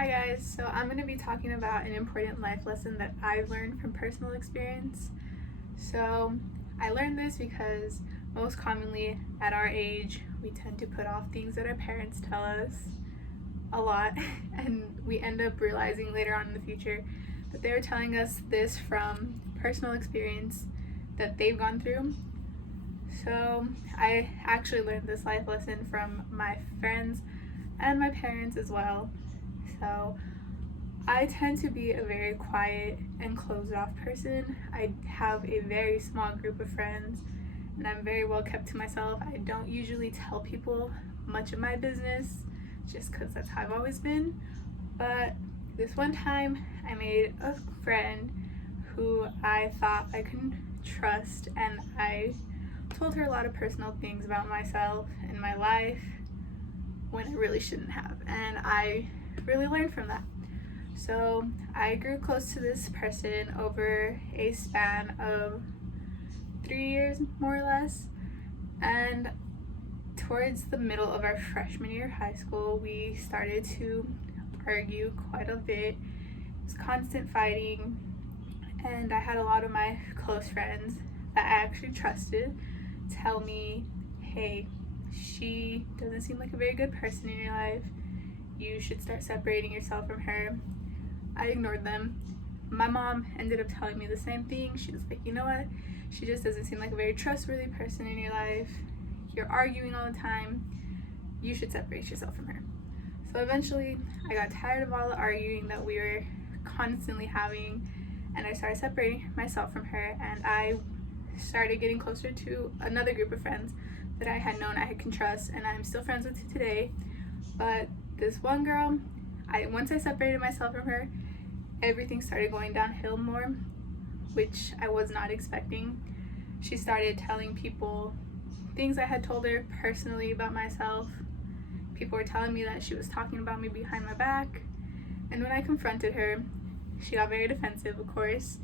Hi guys, so I'm going to be talking about an important life lesson that I've learned from personal experience. So I learned this because most commonly at our age we tend to put off things that our parents tell us a lot and we end up realizing later on in the future that they were telling us this from personal experience that they've gone through. So I actually learned this life lesson from my friends and my parents as well. So I tend to be a very quiet and closed off person. I have a very small group of friends and I'm very well kept to myself. I don't usually tell people much of my business just because that's how I've always been. But this one time I made a friend who I thought I could trust, and I told her a lot of personal things about myself and my life when I really shouldn't have, and I really learned from that. So I grew close to this person over a span of 3 years, more or less, and towards the middle of our freshman year of high school, we started to argue quite a bit. It was constant fighting, and I had a lot of my close friends that I actually trusted tell me, hey, she doesn't seem like a very good person in your life. You should start separating yourself from her. I ignored them. My mom ended up telling me the same thing. She was like, you know what? She just doesn't seem like a very trustworthy person in your life. You're arguing all the time. You should separate yourself from her. So eventually, I got tired of all the arguing that we were constantly having, and I started separating myself from her, and I started getting closer to another group of friends that I had known I can trust, and I'm still friends with to today. But this one girl, once I separated myself from her, everything started going downhill more, which I was not expecting. She started telling people things I had told her personally about myself. People were telling me that she was talking about me behind my back, and when I confronted her, she got very defensive, of course.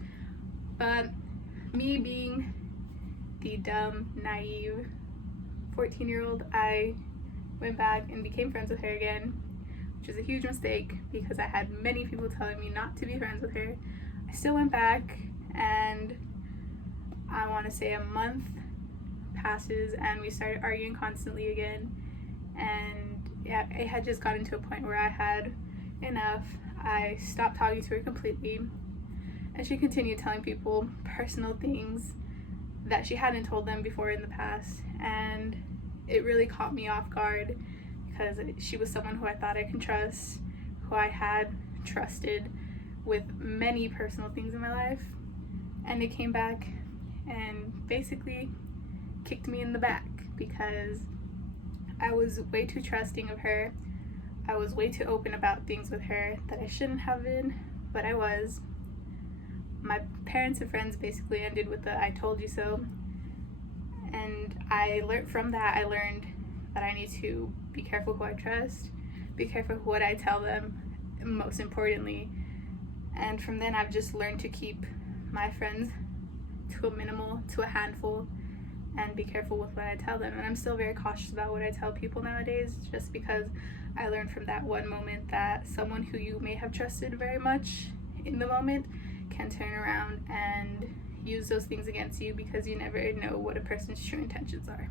But me being the dumb, naive 14-year-old, I went back and became friends with her again, which is a huge mistake because I had many people telling me not to be friends with her. I still went back, and I want to say a month passes and we started arguing constantly again, and yeah, it had just gotten to a point where I had enough. I stopped talking to her completely, and she continued telling people personal things that she hadn't told them before in the past, and it really caught me off guard because she was someone who I thought I could trust, who I had trusted with many personal things in my life, and they came back and basically kicked me in the back because I was way too trusting of her. I was way too open about things with her that I shouldn't have been, but I was. My parents and friends basically ended with the I told you so, and I learned from that. I learned that I need to be careful who I trust, be careful what I tell them, most importantly. And from then I've just learned to keep my friends to a minimal, to a handful, and be careful with what I tell them. And I'm still very cautious about what I tell people nowadays, just because I learned from that one moment that someone who you may have trusted very much in the moment can turn around and use those things against you because you never know what a person's true intentions are.